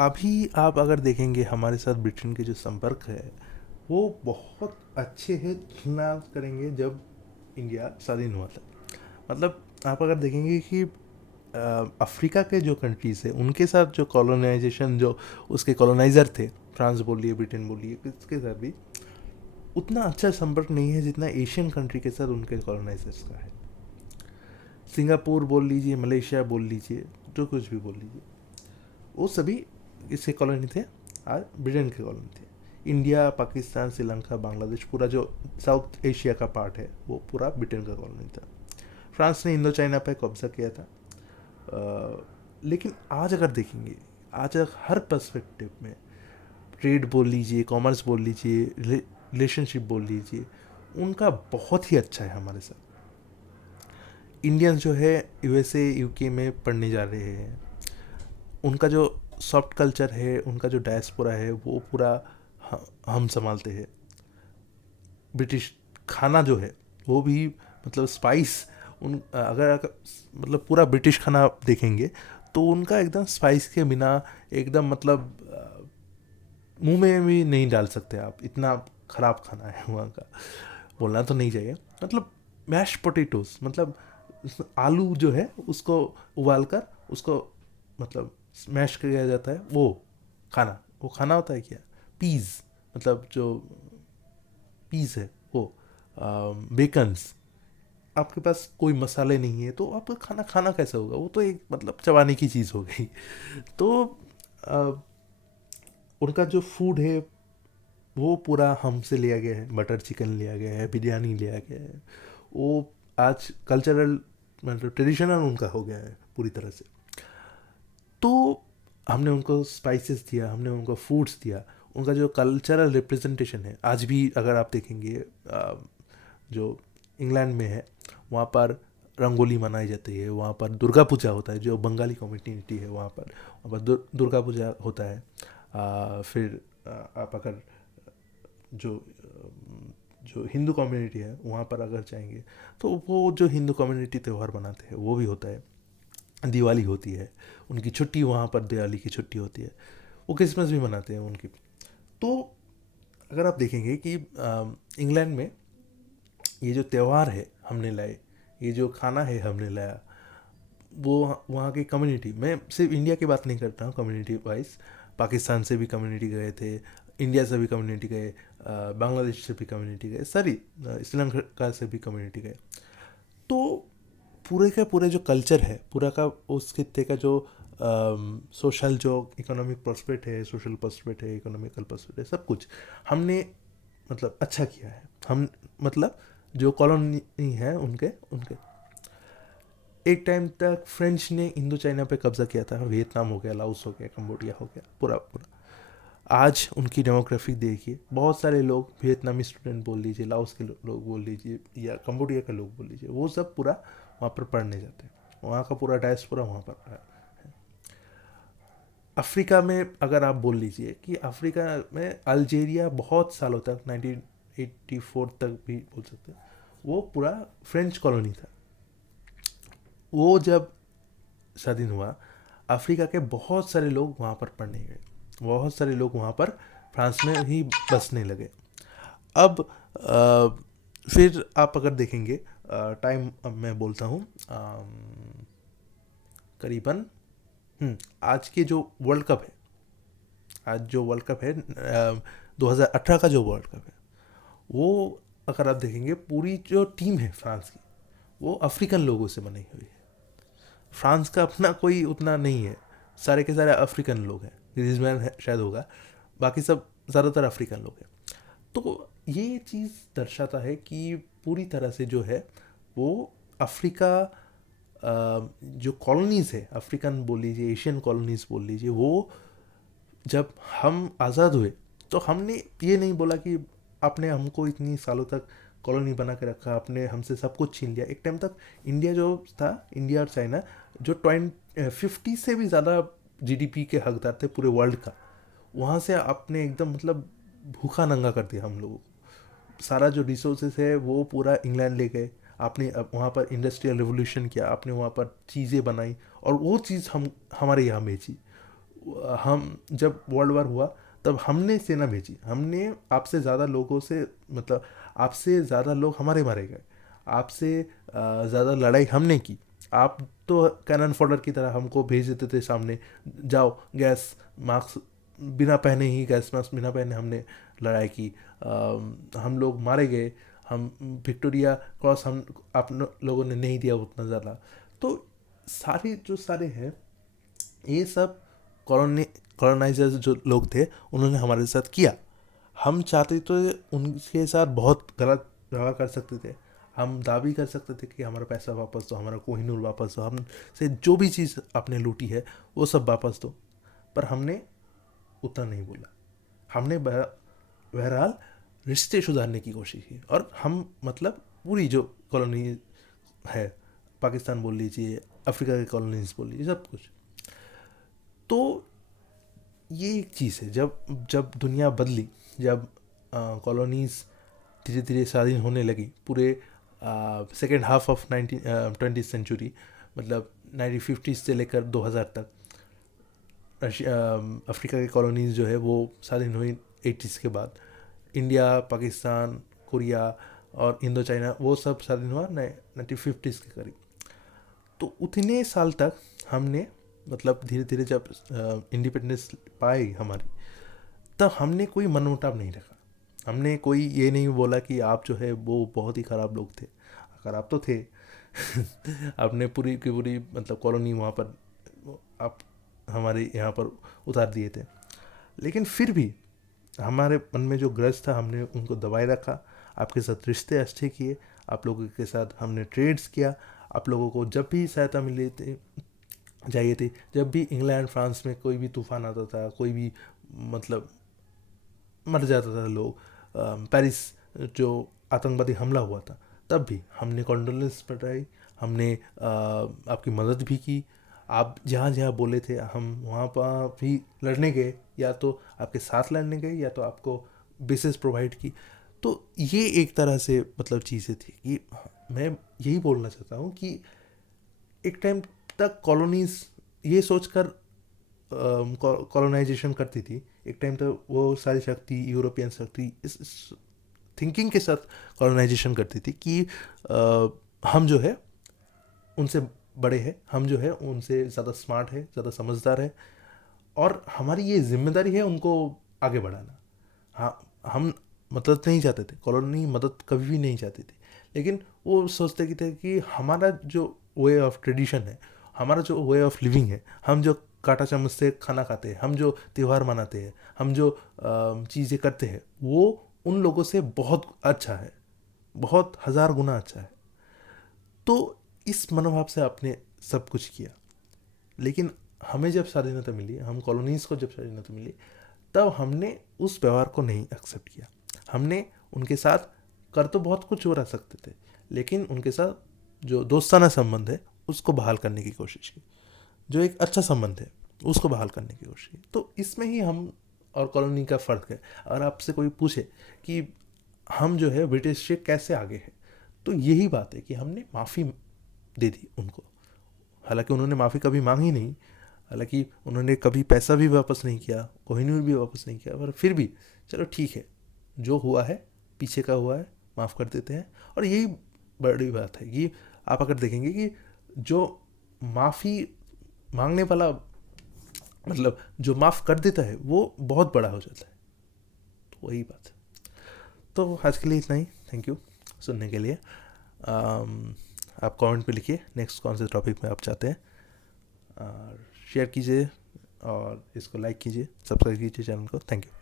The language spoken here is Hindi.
अभी आप अगर देखेंगे हमारे साथ ब्रिटेन के जो संपर्क है वो बहुत अच्छे हैं तुलना करेंगे जब इंडिया स्वाधीन हुआ था। मतलब आप अगर देखेंगे कि अफ्रीका के जो कंट्रीज़ है उनके साथ जो कॉलोनाइजेशन जो उसके कॉलोनाइज़र थे, फ्रांस बोलिए ब्रिटेन बोलिए किसके साथ भी उतना अच्छा संपर्क नहीं है जितना एशियन कंट्री के साथ उनके कॉलोनाइजर्स का है। सिंगापुर बोल लीजिए, मलेशिया बोल लीजिए, जो कुछ भी बोल लीजिए, वो सभी इसके कॉलोनी थे, आज ब्रिटेन के कॉलोनी थे। इंडिया, पाकिस्तान, श्रीलंका, बांग्लादेश, पूरा जो साउथ एशिया का पार्ट है वो पूरा ब्रिटेन का कॉलोनी था। फ्रांस ने इंडो चाइना पर कब्जा किया था। लेकिन आज अगर देखेंगे, आज हर पर्सपेक्टिव में ट्रेड बोल लीजिए, कॉमर्स बोल लीजिए, रिलेशनशिप बोल लीजिए, उनका बहुत ही अच्छा है हमारे साथ। इंडियंस जो है यूएसए यूके में पढ़ने जा रहे हैं, उनका जो सॉफ्ट कल्चर है, उनका जो डायस्पोरा है वो पूरा हम संभालते हैं। ब्रिटिश खाना जो है वो भी मतलब स्पाइस उन अगर मतलब पूरा ब्रिटिश खाना आप देखेंगे तो उनका एकदम स्पाइस के बिना एकदम मतलब मुंह में भी नहीं डाल सकते आप, इतना ख़राब खाना है वहाँ का। बोलना तो नहीं चाहिए। मतलब मैश पोटैटोस, मतलब आलू जो है उसको उबाल कर उसको मतलब स्मैश किया जाता है, वो खाना होता है क्या? पीज़, मतलब जो पीस है वो, बेकन्स। आपके पास कोई मसाले नहीं है तो आपका खाना खाना कैसे होगा? वो तो एक मतलब चबाने की चीज़ हो गई। तो आ, उनका जो फूड है वो पूरा हमसे लिया गया है। बटर चिकन लिया गया है, बिरयानी लिया गया है। वो आज कल्चरल मतलब ट्रेडिशनल उनका हो गया है पूरी तरह से। तो हमने उनको स्पाइसेस दिया, हमने उनको फूड्स दिया। उनका जो कल्चरल रिप्रेजेंटेशन है आज भी अगर आप देखेंगे, जो इंग्लैंड में है वहाँ पर रंगोली मनाई जाती है, वहाँ पर दुर्गा पूजा होता है, जो बंगाली कम्युनिटी है वहाँ पर दुर्गा पूजा होता है। फिर आप अगर जो जो हिंदू कम्युनिटी है वहाँ पर अगर जाएंगे तो वो जो हिंदू कम्युनिटी त्यौहार मनाते हैं वो भी होता है। दिवाली होती है, उनकी छुट्टी वहाँ पर दिवाली की छुट्टी होती है। वो क्रिसमस भी मनाते हैं उनकी। तो अगर आप देखेंगे कि इंग्लैंड में ये जो त्यौहार है हमने लाए, ये जो खाना है हमने लाया, वो वहाँ की कम्युनिटी, मैं सिर्फ इंडिया की बात नहीं करता हूँ, कम्युनिटी वाइज पाकिस्तान से भी कम्युनिटी गए थे, इंडिया से भी कम्युनिटी गए, बांग्लादेश से भी कम्युनिटी गए, सॉरी श्रीलंका से भी कम्युनिटी गए। तो पूरे का पूरे जो कल्चर है पूरा का उस खत्ते का जो सोशल जो इकोनॉमिक पर्सपेक्ट है, सोशल पर्सपेक्ट है, इकोनॉमिकल पर्सपेक्ट है, सब कुछ हमने मतलब अच्छा किया है। हम मतलब जो कॉलोनी है उनके उनके एक टाइम तक फ्रेंच ने इंडो चाइना पे कब्जा किया था। वियतनाम हो गया, लाओस हो गया, कंबोडिया हो गया, पूरा पूरा। आज उनकी डेमोग्राफी देखिए, बहुत सारे लोग वियतनामी स्टूडेंट बोल लीजिए, लाओस के लोग बोल लीजिए, या कंबोडिया के लोग बोल लीजिए, वो सब पूरा वहाँ पर पढ़ने जाते हैं। वहाँ का पूरा डायस्पोरा वहाँ पर है। अफ्रीका में अगर आप बोल लीजिए कि अफ्रीका में अल्जीरिया बहुत सालों तक 1984 तक भी बोल सकते हैं, वो पूरा फ्रेंच कॉलोनी था। वो जब स्वाधीन हुआ, अफ्रीका के बहुत सारे लोग वहाँ पर पढ़ने गए, बहुत सारे लोग वहाँ पर फ्रांस में ही बसने लगे। अब फिर आप अगर देखेंगे टाइम, अब मैं बोलता हूँ करीबन आज के जो वर्ल्ड कप है, आज जो वर्ल्ड कप है 2018 का जो वर्ल्ड कप है, वो अगर आप देखेंगे पूरी जो टीम है फ्रांस की वो अफ्रीकन लोगों से बनी हुई है। फ्रांस का अपना कोई उतना नहीं है, सारे के सारे अफ्रीकन लोग हैं। ग्रीजमैन है शायद होगा, बाकी सब ज़्यादातर अफ्रीकन लोग हैं। तो ये चीज़ दर्शाता है कि पूरी तरह से जो है वो अफ्रीका, जो कॉलोनीज़ है अफ्रीकन बोल लीजिए, एशियन कॉलोनीज़ बोल लीजिए, वो जब हम आज़ाद हुए तो हमने ये नहीं बोला कि आपने हमको इतनी सालों तक कॉलोनी बना के रखा, आपने हमसे सब कुछ छीन लिया। एक टाइम तक इंडिया जो था, इंडिया और चाइना जो 50 से भी ज़्यादा जीडीपी के हकदार थे पूरे वर्ल्ड का, वहाँ से आपने एकदम मतलब भूखा नंगा कर दिया हम लोगों को। सारा जो रिसोर्सेज है वो पूरा इंग्लैंड ले गए। आपने अब वहाँ पर इंडस्ट्रियल रिवोल्यूशन किया, आपने वहाँ पर चीज़ें बनाई और वो चीज़ हम हमारे यहाँ बेची। हम जब वर्ल्ड वार हुआ तब हमने सेना भेजी, हमने आपसे ज़्यादा लोगों से, मतलब आपसे ज़्यादा लोग हमारे मारे गए, आपसे ज़्यादा लड़ाई हमने की। आप तो कैनन फॉडर की तरह हमको भेज देते थे सामने, जाओ गैस मास्क बिना पहने ही, गैस मास्क बिना पहने हमने लड़ाई की। हम लोग मारे गए, हम विक्टोरिया क्रॉस हम आप लोगों ने नहीं दिया उतना ज़्यादा। तो सारे जो सारे हैं ये सब कॉलोनाइजर्स जो लोग थे उन्होंने हमारे साथ किया। हम चाहते तो उनके साथ बहुत गलत व्यवहार कर सकते थे, हम दावी कर सकते थे कि हमारा पैसा वापस दो, हमारा कोहिनूर वापस दो, हमसे जो भी चीज़ आपने लूटी है वो सब वापस दो, पर हमने उतना नहीं बोला। हमने बहरहाल रिश्ते सुधारने की कोशिश की। और हम मतलब पूरी जो कॉलोनी है, पाकिस्तान बोल लीजिए, अफ्रीका के कॉलोनीज बोल लीजिए, सब कुछ। तो ये एक चीज़ है, जब जब दुनिया बदली, जब कॉलोनीज धीरे धीरे स्वाधीन होने लगी पूरे second half of 20th century, मतलब 1950 से लेकर 2000 तक अफ्रीका की कॉलोनीज जो है वो स्वाधीन हुई 80s के बाद। इंडिया, पाकिस्तान, कोरिया और इंडो चाइना वो सब स्वाधीन हुआ 1950s के करीब। तो उतने साल तक हमने, मतलब धीरे धीरे जब इंडिपेंडेंस पाई हमारी, तब हमने कोई मनमुटाव नहीं रखा। हमने कोई ये नहीं बोला कि आप जो है वो बहुत ही ख़राब लोग थे, अगर आप तो थे आपने पूरी की पूरी मतलब कॉलोनी वहाँ पर आप हमारे यहाँ पर उतार दिए थे। लेकिन फिर भी हमारे मन में जो ग्रज था हमने उनको दबाए रखा, आपके साथ रिश्ते अच्छे किए, आप लोगों के साथ हमने ट्रेड्स किया, आप लोगों को जब भी सहायता मिली थी चाहिए थी, जब भी इंग्लैंड फ्रांस में कोई भी तूफान आता था, कोई भी मतलब मर जाता था लोग, पेरिस जो आतंकवादी हमला हुआ था तब भी हमने कॉन्डोलेंस बताई, हमने आपकी मदद भी की। आप जहाँ जहाँ बोले थे हम वहाँ पर भी लड़ने गए, या तो आपके साथ लड़ने गए या तो आपको बेसिस प्रोवाइड की। तो ये एक तरह से मतलब चीज़ें थी कि मैं यही बोलना चाहता हूँ कि एक टाइम तक कॉलोनीज ये सोचकर कॉलोनाइजेशन करती थी, एक टाइम तक वो सारी शक्ति, यूरोपियन शक्ति इस थिंकिंग के साथ कॉलोनाइजेशन करती थी कि हम जो है उनसे बड़े हैं, हम जो है उनसे ज़्यादा स्मार्ट है, ज़्यादा समझदार है, और हमारी ये जिम्मेदारी है उनको आगे बढ़ाना। हाँ, हम मदद नहीं चाहते थे, कॉलोनी मदद कभी भी नहीं चाहती थी, लेकिन वो सोचते कि थे कि हमारा जो वे ऑफ ट्रेडिशन है, हमारा जो वे ऑफ लिविंग है, हम जो कांटा चम्मच से खाना खाते हैं, हम जो त्यौहार मनाते हैं, हम जो चीज़ें करते हैं, वो उन लोगों से बहुत अच्छा है, बहुत हज़ार गुना अच्छा है। तो इस मनोभाव से आपने सब कुछ किया। लेकिन हमें जब स्वाधीनता मिली, हम कॉलोनीज़ को जब स्वाधीनता मिली, तब हमने उस व्यवहार को नहीं एक्सेप्ट किया। हमने उनके साथ कर तो बहुत कुछ हो रह सकते थे, लेकिन उनके साथ जो दोस्ताना संबंध है उसको बहाल करने की कोशिश की, जो एक अच्छा संबंध है उसको बहाल करने की कोशिश की। तो इसमें ही हम और कॉलोनी का फ़र्क है। अगर आपसे कोई पूछे कि हम जो है ब्रिटिश से कैसे आगे हैं, तो यही बात है कि हमने माफ़ी दे दी उनको। हालांकि उन्होंने माफ़ी कभी मांगी नहीं, हालांकि उन्होंने कभी पैसा भी वापस नहीं किया, कोहिनूर भी वापस नहीं किया, पर फिर भी चलो ठीक है, जो हुआ है पीछे का हुआ है, माफ़ कर देते हैं। और यही बड़ी बात है कि आप अगर देखेंगे कि जो माफ़ी मांगने वाला, मतलब जो माफ़ कर देता है वो बहुत बड़ा हो जाता है। तो वही बात है। तो आज के लिए इतना ही। थैंक यू सुनने के लिए। आप कमेंट पे लिखिए नेक्स्ट कौन से टॉपिक में आप चाहते हैं, और शेयर कीजिए और इसको लाइक कीजिए, सब्सक्राइब कीजिए चैनल को। Thank you.